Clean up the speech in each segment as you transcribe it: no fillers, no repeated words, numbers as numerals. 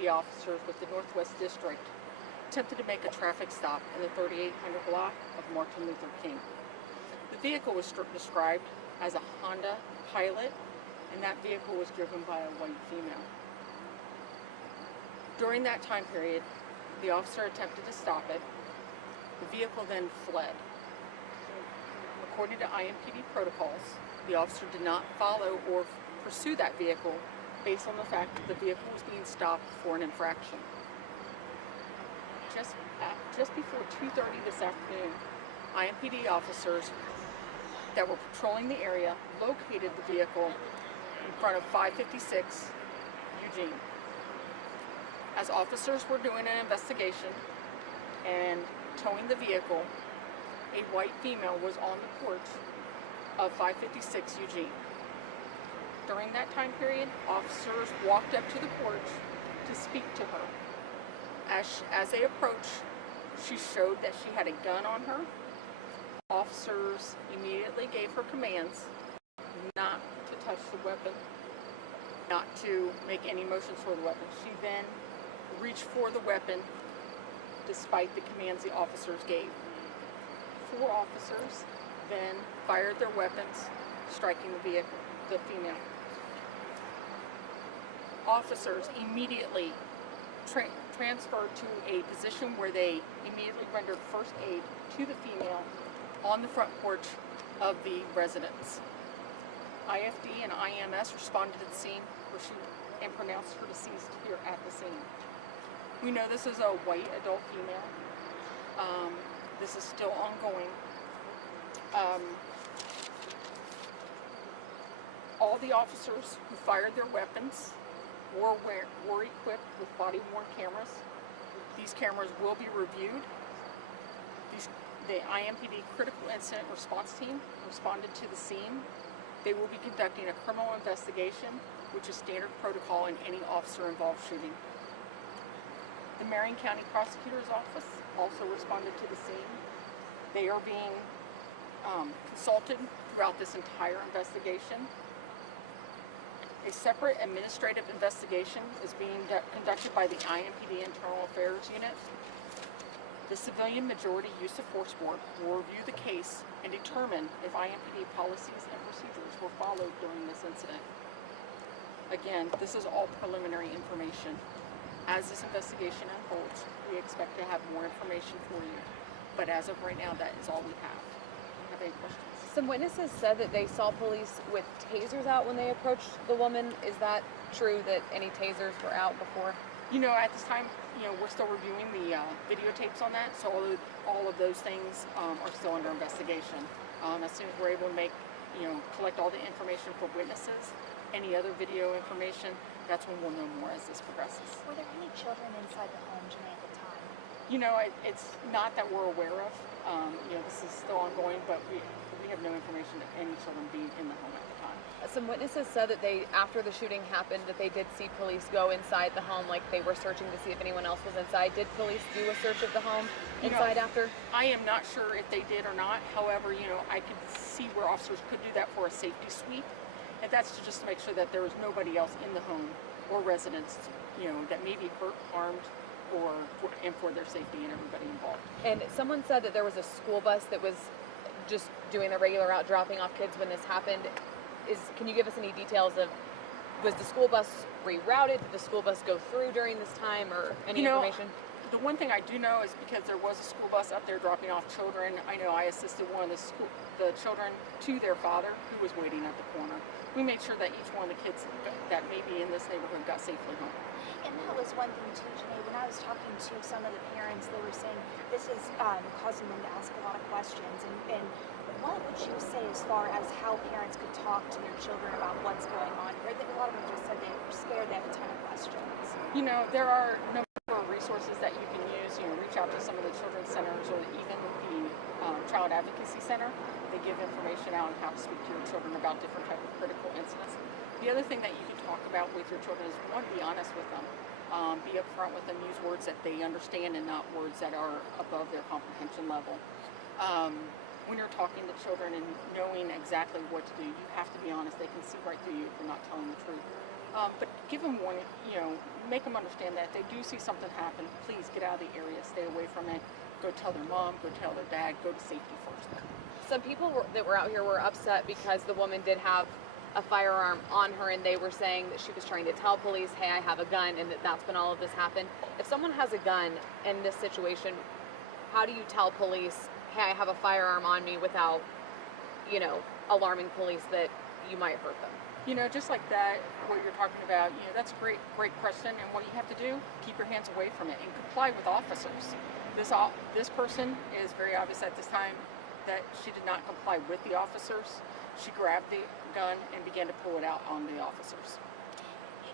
IMPD officers with the Northwest District attempted to make a traffic stop in the 3800 block of Martin Luther King. The vehicle was described as a Honda Pilot, and that vehicle was driven by a white female. During that time period, the officer attempted to stop it. The vehicle then fled. According to IMPD protocols, the officer did not follow or pursue that vehicle based on the fact that the vehicle was being stopped for an infraction. Just before 2:30 this afternoon, IMPD officers that were patrolling the area located the vehicle in front of 556 Eugene. As officers were doing an investigation and towing the vehicle, a white female was on the porch of 556 Eugene. During that time period, officers walked up to the porch to speak to her. As they approached, she showed that she had a gun on her. Officers immediately gave her commands not to touch the weapon, not to make any motions for the weapon. She then reached for the weapon despite the commands the officers gave. 4 officers then fired their weapons, striking the female. Officers immediately transferred to a position where they immediately rendered first aid to the female on the front porch of the residence. IFD and IMS responded to the scene and pronounced her deceased here at the scene. We know this is a white adult female. This is still ongoing. All the officers who fired their weapons were equipped with body-worn cameras. These cameras will be reviewed. The IMPD Critical Incident Response Team responded to the scene. They will be conducting a criminal investigation, which is standard protocol in any officer-involved shooting. The Marion County Prosecutor's Office also responded to the scene. They are being consulted throughout this entire investigation. A separate administrative investigation is being conducted by the IMPD Internal Affairs Unit. The Civilian Majority Use of Force Board will review the case and determine if IMPD policies and procedures were followed during this incident. Again, this is all preliminary information. As this investigation unfolds, we expect to have more information for you. But as of right now, that is all we have. Do you have any questions? Some witnesses said that they saw police with tasers out when they approached the woman. Is that true, that any tasers were out before? At this time, we're still reviewing the videotapes on that, so all of those things are still under investigation. As soon as we're able to collect all the information for witnesses, any other video information, that's when we'll know more as this progresses. Were there any children inside the home, Janae, at the time? It's not that we're aware of. This is still ongoing, but we have no information that any children be in the home at the time. Some witnesses said that after the shooting happened, that they did see police go inside the home, like they were searching to see if anyone else was inside. Did police do a search of the home inside after? I am not sure if they did or not. However, I could see where officers could do that for a safety sweep. And that's just to make sure that there was nobody else in the home or residents, that may be hurt, harmed, and for their safety and everybody involved. And someone said that there was a school bus that was just doing the regular out dropping off kids when this happened. Can you give us any details of, was the school bus rerouted? Did the school bus go through during this time, or any information? The one thing I do know is because there was a school bus up there dropping off children, I know I assisted one of the children to their father who was waiting at the corner. We made sure that each one of the kids that may be in this neighborhood got safely home. And that was one thing too, Janae, when I was talking to some of the parents, they were saying this is causing them to ask a lot of questions. And what would you say as far as how parents could talk to their children about what's going on? I think a lot of them just said they were scared, they have a ton of questions. There are a number of resources that you can use. Reach out to some of the children's centers or even the Child Advocacy Center. They give information out on how to speak to your children about different types of critical incidents. The other thing that you can talk about with your children is, one, be honest with them. Be upfront with them. Use words that they understand and not words that are above their comprehension level. When you're talking to children and knowing exactly what to do, you have to be honest. They can see right through you if you're not telling the truth. But give them warning, make them understand that if they do see something happen, please get out of the area, stay away from it. Go tell their mom, go tell their dad, go to safety first. Some people that were out here were upset because the woman did have a firearm on her, and they were saying that she was trying to tell police, hey, I have a gun, and that's when all of this happened. If someone has a gun in this situation, how do you tell police, hey, I have a firearm on me without, alarming police that you might hurt them? Just like that, what you're talking about, that's a great question. And what you have to do, keep your hands away from it and comply with officers. This person is very obvious at this time that she did not comply with the officers. She grabbed the gun and began to pull it out on the officers.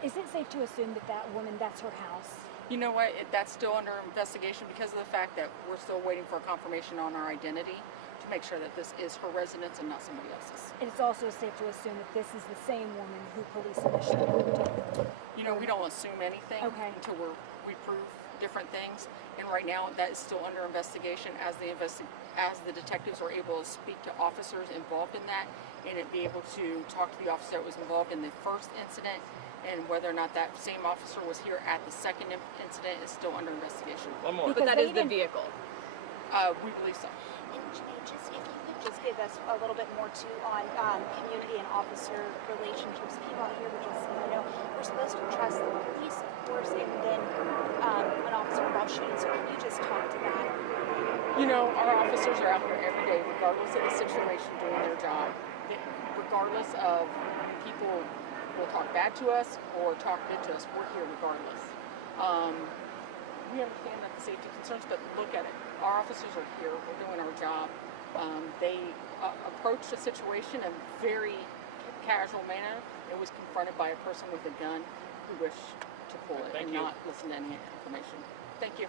Is it safe to assume that that woman, that's her house? You know what? That's still under investigation because of the fact that we're still waiting for a confirmation on our identity to make sure that this is her residence and not somebody else's. And it's also safe to assume that this is the same woman who police initially moved in. We don't assume anything until we prove different things. And right now, that is still under investigation as the detectives are able to speak to officers involved in that, and be able to talk to the officer that was involved in the first incident, and whether or not that same officer was here at the second incident is still under investigation. One more. But that is the vehicle. We believe so. And Janae, if you could just give us a little bit more too on community and officer relationships. People out here, because we're supposed to trust the police, of course, and then an officer involved shooting. So can you just talk to that? Our officers are out here every day, regardless of the situation, doing their job. Regardless of people will talk bad to us or talk good to us, we're here regardless. We understand that the safety concerns, but look at it. Our officers are here. We're doing our job. They approached the situation in a very casual manner. It was confronted by a person with a gun who wished to pull it and not listen to any information. Thank you.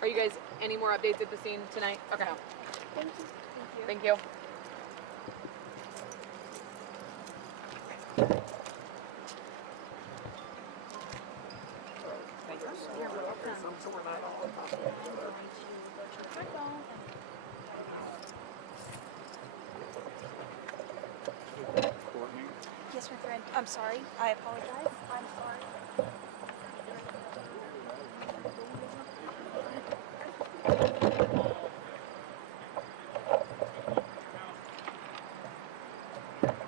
Are you guys any more updates at the scene tonight? Okay. No. Thank you. Thank you. Yes, my friend. I'm sorry. I apologize. I'm sorry.